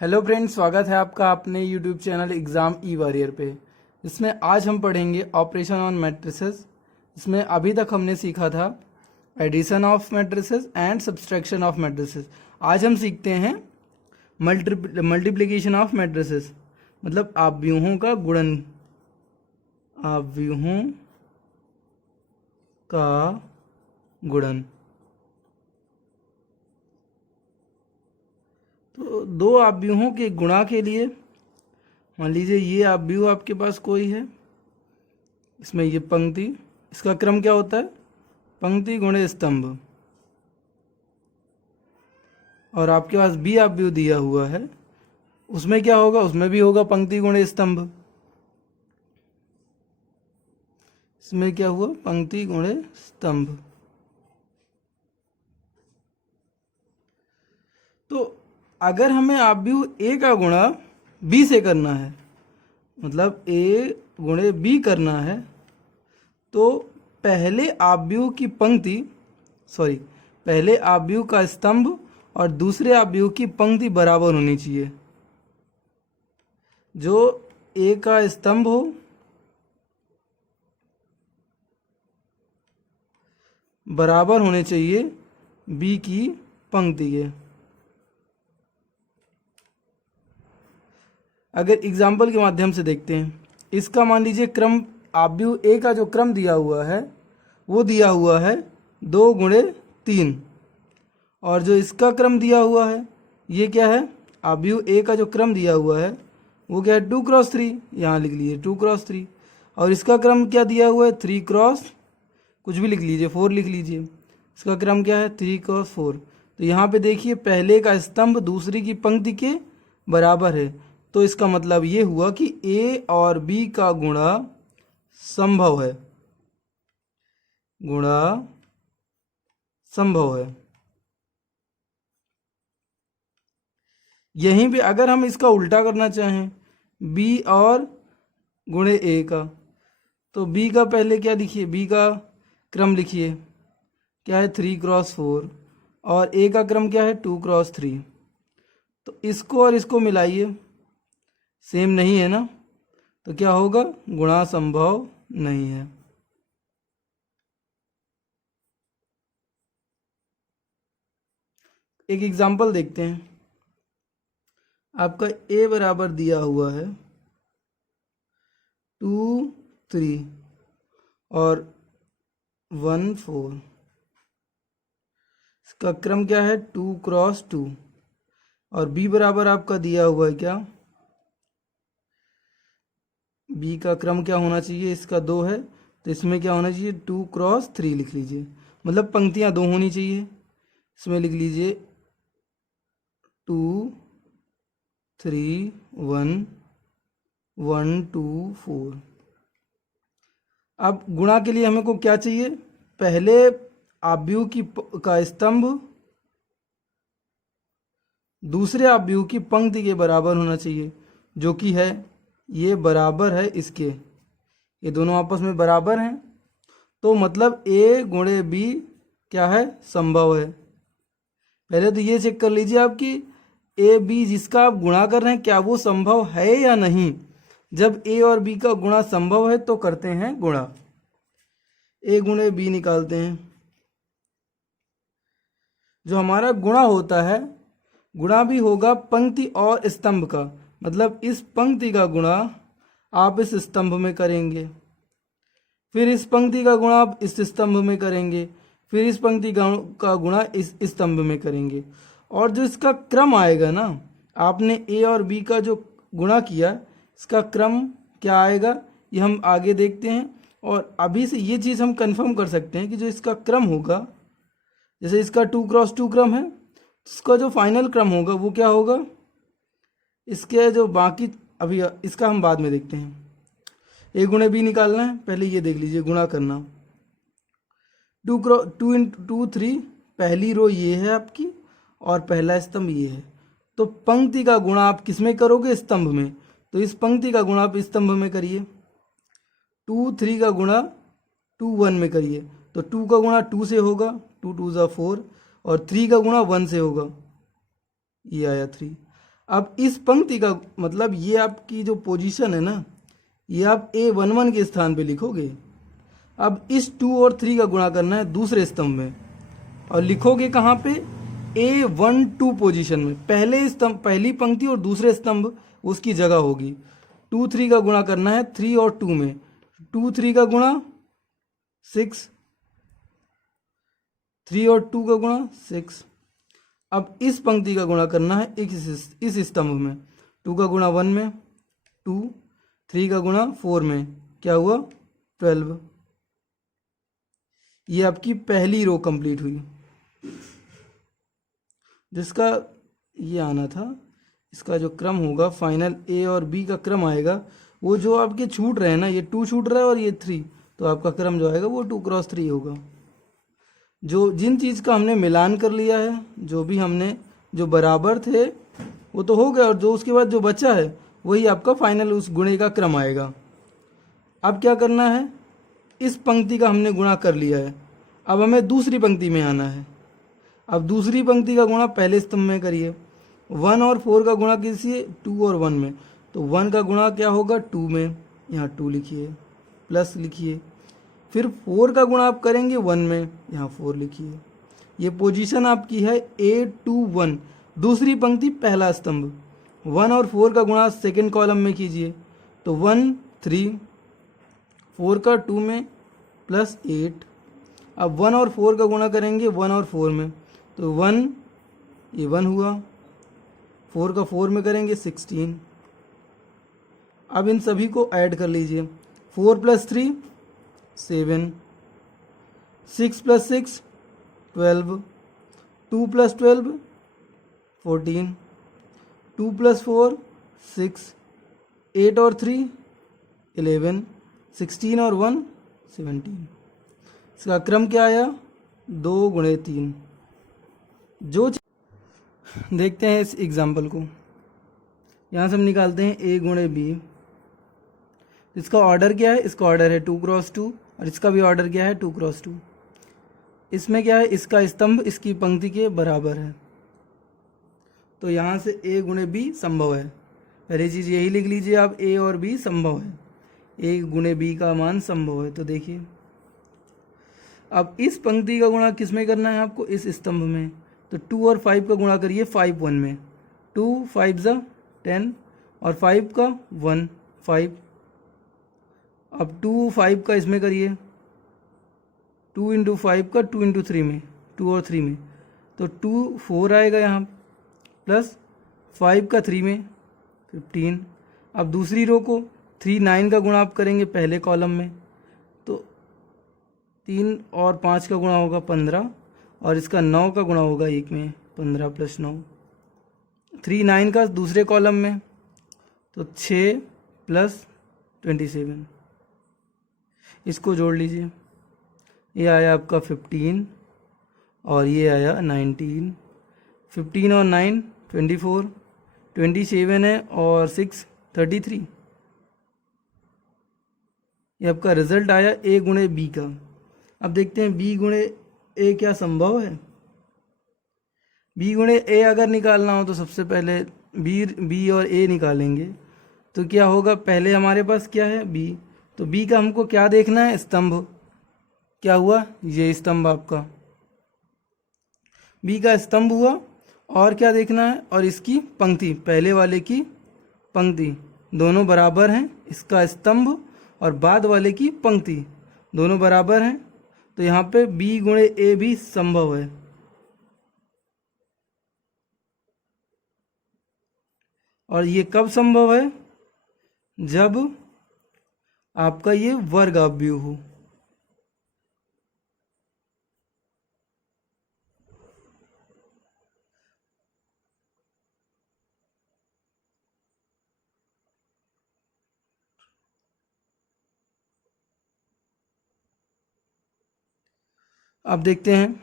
Hello friends, स्वागत है आपका अपने यूट्यूब चैनल एग्ज़ाम ई वॉरियर पे। इसमें आज हम पढ़ेंगे ऑपरेशन ऑन मैट्रिसेस। इसमें अभी तक हमने सीखा था addition of matrices and subtraction of matrices. आज हम सीखते हैं मल्टीप्लिकेशन ऑफ मैट्रिसेस, मतलब आव्यूहों का गुणन। आव्यूहों का गुणन। तो दो आव्यूहों के गुणा के लिए मान लीजिए ये आव्यूह आपके पास कोई है, इसमें ये पंक्ति, इसका क्रम क्या होता है? पंक्ति गुणे स्तंभ। और आपके पास बी आव्यूह दिया हुआ है, उसमें क्या होगा? उसमें भी होगा पंक्ति गुणे स्तंभ। इसमें क्या हुआ? पंक्ति गुणे स्तंभ। तो अगर हमें आव्यूह ए का गुणा बी से करना है, मतलब ए गुणे बी करना है, तो पहले आव्यूह की पंक्ति पहले आव्यूह का स्तंभ और दूसरे आव्यूह की पंक्ति बराबर होनी चाहिए। जो ए का स्तंभ हो बराबर होने चाहिए बी की पंक्ति के। अगर एग्जाम्पल के माध्यम से देखते हैं, इसका मान लीजिए क्रम, आव्यूह ए का जो क्रम दिया हुआ है वो दिया हुआ है 2 गुणे 3, और जो इसका क्रम दिया हुआ है ये क्या है? आव्यूह ए का जो क्रम दिया हुआ है वो क्या है? 2 क्रॉस 3। यहाँ लिख लीजिए 2 क्रॉस 3। और इसका क्रम क्या दिया हुआ है? 3 क्रॉस कुछ भी लिख लीजिए, 4 लिख लीजिए। इसका क्रम क्या है? 3 क्रॉस 4। तो यहाँ पे देखिए पहले का स्तंभ दूसरी की पंक्ति के बराबर है, तो इसका मतलब ये हुआ कि ए और बी का गुणा संभव है। गुणा संभव है। यहीं पे अगर हम इसका उल्टा करना चाहें, बी और गुणे ए का, तो बी का पहले क्या लिखिए? बी का क्रम लिखिए, क्या है? 3 क्रॉस 4, और ए का क्रम क्या है? 2 क्रॉस 3। तो इसको और इसको मिलाइए, सेम नहीं है ना, तो क्या होगा? गुणा संभव नहीं है। एक एग्जाम्पल देखते हैं। आपका ए बराबर दिया हुआ है 2 3 और 1 4। इसका क्रम क्या है? 2 क्रॉस 2। और बी बराबर आपका दिया हुआ है क्या? बी का क्रम क्या होना चाहिए? इसका 2 है, तो इसमें क्या होना चाहिए? 2 क्रॉस 3 लिख लीजिए, मतलब पंक्तियां 2 होनी चाहिए। इसमें लिख लीजिए 2 3 1 1 2 4। अब गुणा के लिए हमें को क्या चाहिए? पहले आव्यूह का स्तंभ दूसरे आव्यूह की पंक्ति के बराबर होना चाहिए, जो कि है ये बराबर है इसके, ये दोनों आपस में बराबर हैं। तो मतलब ए गुणे बी क्या है? संभव है। पहले तो ये चेक कर लीजिए आपकी ए बी जिसका आप गुणा कर रहे हैं क्या वो संभव है या नहीं। जब ए और बी का गुणा संभव है तो करते हैं गुणा। ए गुणे बी निकालते हैं। जो हमारा गुणा होता है, गुणा भी होगा पंक्ति और स्तंभ का, मतलब इस पंक्ति का गुणा आप इस स्तंभ में करेंगे, फिर इस पंक्ति का गुणा आप इस स्तंभ में करेंगे, फिर इस पंक्ति का गुणा इस स्तंभ में करेंगे। और जो इसका क्रम आएगा ना, आपने ए और बी का जो गुणा किया इसका क्रम क्या आएगा ये हम आगे देखते हैं। और अभी से ये चीज़ हम कंफर्म कर सकते हैं कि जो इसका क्रम होगा, जैसे इसका 2 क्रॉस 2 क्रम है, इसका जो फाइनल क्रम होगा वो क्या होगा? इसके जो बाकी, अभी इसका हम बाद में देखते हैं। ए गुणे बी निकालना है, पहले ये देख लीजिए गुणा करना। 2 इंटू 2 3, पहली रो ये है आपकी और पहला स्तंभ ये है, तो पंक्ति का गुणा आप किस में करोगे? स्तंभ में। तो इस पंक्ति का गुणा आप स्तंभ में करिए। 2 3 का गुणा 2 1 में करिए, तो 2 का गुणा 2 से होगा, 2 2 ज़ा 4, और 3 का गुणा 1 से होगा, ये आया 3। अब इस पंक्ति का मतलब ये आपकी जो पोजीशन है ना, ये आप A11 के स्थान पे लिखोगे। अब इस 2 और 3 का गुणा करना है दूसरे स्तंभ में, और लिखोगे कहाँ पे, A12 पोजीशन में, पहले स्तंभ, पहली पंक्ति और दूसरे स्तंभ उसकी जगह होगी। 2 3 का गुणा करना है 3 और 2 में, 2 3 का गुणा 6, 3 और 2 का गुणा 6। अब इस पंक्ति का गुणा करना है इस स्तंभ में, 2 का गुणा 1 में 2, 3 का गुणा 4 में, क्या हुआ 12। ये आपकी पहली रो कंप्लीट हुई, जिसका ये आना था। इसका जो क्रम होगा फाइनल ए और बी का क्रम आएगा, वो जो आपके छूट रहे हैं ना, ये 2 छूट रहा है और ये 3, तो आपका क्रम जो आएगा वो 2 क्रॉस 3 होगा। जो जिन चीज़ का हमने मिलान कर लिया है, जो भी हमने जो बराबर थे वो तो हो गया, और जो उसके बाद जो बचा है वही आपका फाइनल उस गुणे का क्रम आएगा। अब क्या करना है, इस पंक्ति का हमने गुणा कर लिया है, अब हमें दूसरी पंक्ति में आना है। अब दूसरी पंक्ति का गुणा पहले स्तंभ में करिए। 1 और 4 का गुणा कीजिए 2 और 1 में, तो 1 का गुणा क्या होगा 2 में, यहाँ 2 लिखिए, प्लस लिखिए। फिर 4 का गुणा आप करेंगे 1 में, यहाँ 4 लिखिए। ये पोजीशन आपकी है A21, दूसरी पंक्ति पहला स्तंभ। 1 और 4 का गुणा सेकंड कॉलम में कीजिए, तो 1 3, 4 का 2 में प्लस 8। अब 1 और 4 का गुणा करेंगे 1 और 4 में, तो 1 ये 1 हुआ, 4 का 4 में करेंगे 16। अब इन सभी को ऐड कर लीजिए, 4 + 3 7, 6 + 6 12, 2 + 12 14, 2 + 4 6, 8 और 3 11, 16 और 1 17। इसका क्रम क्या आया 2 × 3। जो देखते हैं इस एग्जाम्पल को, यहाँ से हम निकालते हैं A × B। इसका ऑर्डर क्या है, इसका ऑर्डर है 2 × 2, और इसका भी ऑर्डर क्या है 2 × 2। इसमें क्या है, इसका स्तंभ इसकी पंक्ति के बराबर है, तो यहाँ से A × B संभव है। पहली चीज़ यही लिख लीजिए आप, A और B संभव है, A × B का मान संभव है। तो देखिए अब इस पंक्ति का गुणा किस में करना है आपको, इस स्तंभ में, तो 2 और 5 का गुणा करिए 5 1 में, 2 5 = 10 और 5 का 1 5। अब 2 5 का इसमें करिए, 2 × 5 का 2 × 3 में, 2 और 3 में, तो 2 4 आएगा यहाँ, प्लस 5 का 3 में 15। अब दूसरी रो को 3 9 का गुणा आप करेंगे पहले कॉलम में, तो 3 और 5 का गुणा होगा 15, और इसका 9 का गुणा होगा 1 में, 15 + 9। 3 9 का दूसरे कॉलम में, तो 6 + 27। इसको जोड़ लीजिए, ये आया आपका 15 और ये आया 19। 15 और 9 24, 27 है और 6 33। ये आपका रिजल्ट आया A × B का। अब देखते हैं B × A क्या संभव है। B × A अगर निकालना हो तो सबसे पहले B और A निकालेंगे, तो क्या होगा, पहले हमारे पास क्या है B, तो B का हमको क्या देखना है, स्तंभ। क्या हुआ, ये स्तंभ आपका B का स्तंभ हुआ, और क्या देखना है, और इसकी पंक्ति, पहले वाले की पंक्ति, दोनों बराबर हैं। इसका स्तंभ और बाद वाले की पंक्ति दोनों बराबर हैं, तो यहाँ पे B × A भी संभव है। और ये कब संभव है, जब आपका ये वर्ग अवयव हो। अब देखते हैं,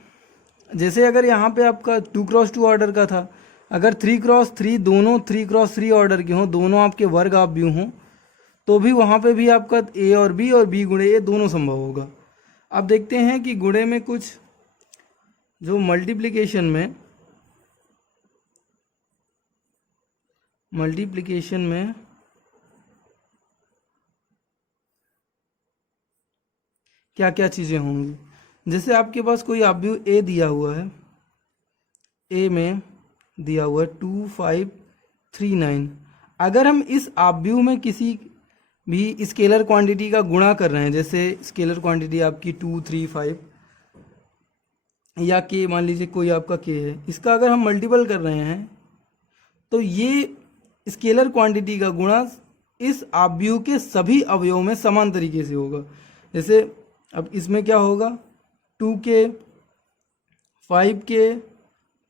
जैसे अगर यहाँ पे आपका 2 × 2 ऑर्डर का था, अगर 3 × 3 दोनों 3 × 3 ऑर्डर के हों, दोनों आपके वर्ग अवयव हों, तो भी वहाँ पे भी आपका A और B और B × A दोनों संभव होगा। अब देखते हैं कि गुणे में कुछ जो मल्टीप्लिकेशन में मल्टीप्लिकेशन में क्या क्या चीज़ें होंगी। जैसे आपके पास कोई आव्यूह ए दिया हुआ है, ए में दिया हुआ है 2539। अगर हम इस आव्यूह में किसी भी स्केलर क्वांटिटी का गुणा कर रहे हैं, जैसे स्केलर क्वांटिटी आपकी 235 या के, मान लीजिए कोई आपका के है, इसका अगर हम मल्टीपल कर रहे हैं तो ये स्केलर क्वांटिटी का गुणा इस आव्यूह के सभी अवयवों में समान तरीके से होगा। जैसे अब इसमें क्या होगा, 2k, 5k,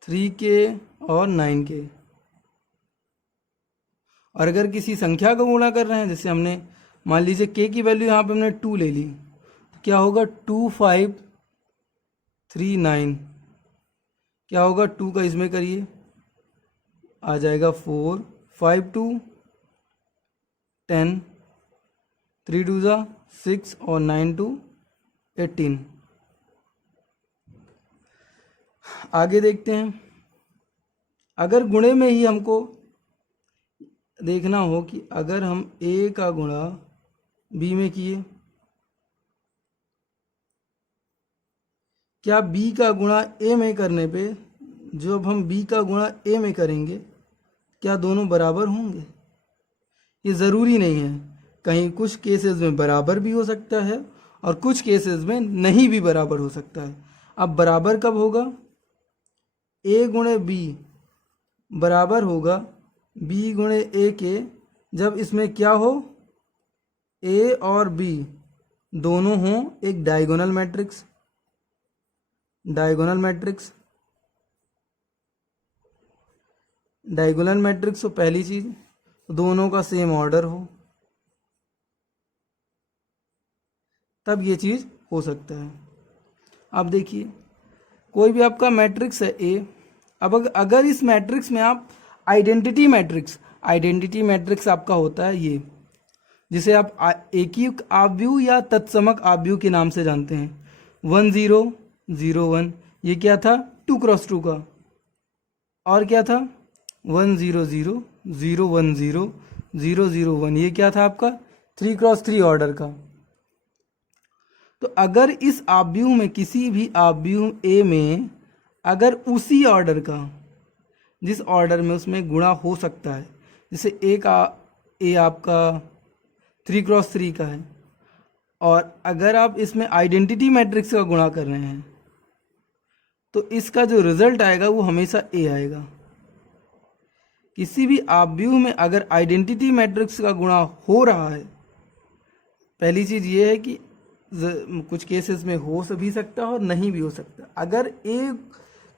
3k और 9k। और अगर किसी संख्या का गुणा कर रहे हैं, जैसे हमने मान लीजिए k की वैल्यू यहाँ पे हमने 2 ले ली, तो क्या होगा 2539। क्या होगा 2 का इसमें करिए, आ जाएगा 4, 5 2 10, 3 2 6 और 9 2 18। आगे देखते हैं। अगर गुणे में ही हमको देखना हो कि अगर हम a का गुणा b में किए, क्या b का गुणा a में करने पे, जब हम b का गुणा a में करेंगे, क्या दोनों बराबर होंगे? ये ज़रूरी नहीं है, कहीं कुछ केसेस में बराबर भी हो सकता है और कुछ केसेस में नहीं भी बराबर हो सकता है। अब बराबर कब होगा? a गुणे b बराबर होगा b गुणे a के, जब इसमें क्या हो, a और b दोनों हों एक diagonal matrix. Diagonal matrix diagonal matrix हो पहली चीज, दोनों का सेम ऑर्डर हो, तब ये चीज़ हो सकता है। अब देखिए कोई भी आपका मैट्रिक्स है ए, अब अगर इस मैट्रिक्स में आप आइडेंटिटी मैट्रिक्स आपका होता है ये, जिसे आप एकीक आव्यूह या तत्समक आव्यूह के नाम से जानते हैं। 1 0 0 1, ये क्या था, 2 क्रॉस 2 का। और क्या था 1 0 0 0 1 0 0 0 1, ये क्या था आपका 3 क्रॉस 3 ऑर्डर का। तो अगर इस आव्यूह में किसी भी आव्यूह ए में अगर उसी ऑर्डर का, जिस ऑर्डर में उसमें गुणा हो सकता है, जैसे ए आपका 3 क्रॉस 3 का है, और अगर आप इसमें आइडेंटिटी मैट्रिक्स का गुणा कर रहे हैं, तो इसका जो रिजल्ट आएगा वो हमेशा ए आएगा। किसी भी आव्यूह में अगर आइडेंटिटी मैट्रिक्स का गुणा हो रहा है, पहली चीज़ ये है कि कुछ केसेस में हो भी सकता है और नहीं भी हो सकता। अगर ए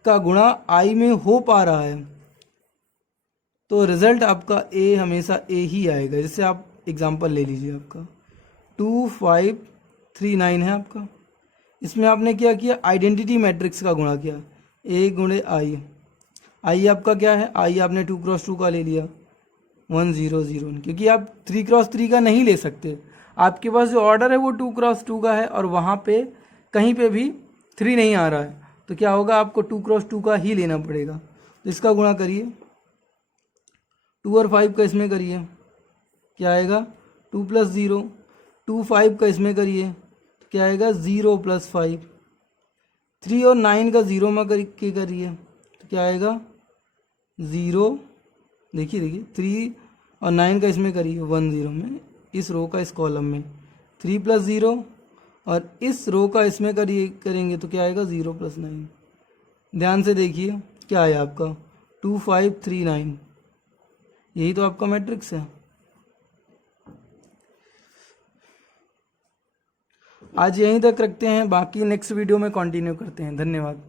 का गुणा आई में हो पा रहा है तो रिजल्ट आपका ए हमेशा ए ही आएगा। जैसे आप एग्जांपल ले लीजिए, आपका 2539 है आपका, इसमें आपने क्या किया, आइडेंटिटी मैट्रिक्स का गुणा किया, ए गुणे आई। आई आपका क्या है, आई आपने 2 क्रॉस 2 का ले लिया 1 0 0, क्योंकि आप 3 क्रॉस 3 का नहीं ले सकते, आपके पास जो ऑर्डर है वो 2 क्रॉस 2 का है और वहाँ पे कहीं पे भी 3 नहीं आ रहा है, तो क्या होगा, आपको 2 क्रॉस 2 का ही लेना पड़ेगा। तो इसका गुणा करिए 2 और 5 का इसमें करिए, क्या आएगा 2 + 0, 2 5 का इसमें करिए तो क्या आएगा 0 + 5, 3 और 9 का 0 में करके करिए तो क्या आएगा 0। देखिए 3 और 9 का इसमें करिए 1 0 में, इस रो का इस कॉलम में 3 + 0, और इस रो का इसमें करेंगे तो क्या आएगा 0 + 9। ध्यान से देखिए क्या है आपका 2539, यही तो आपका मैट्रिक्स है। आज यहीं तक रखते हैं, बाकी नेक्स्ट वीडियो में कंटिन्यू करते हैं। धन्यवाद।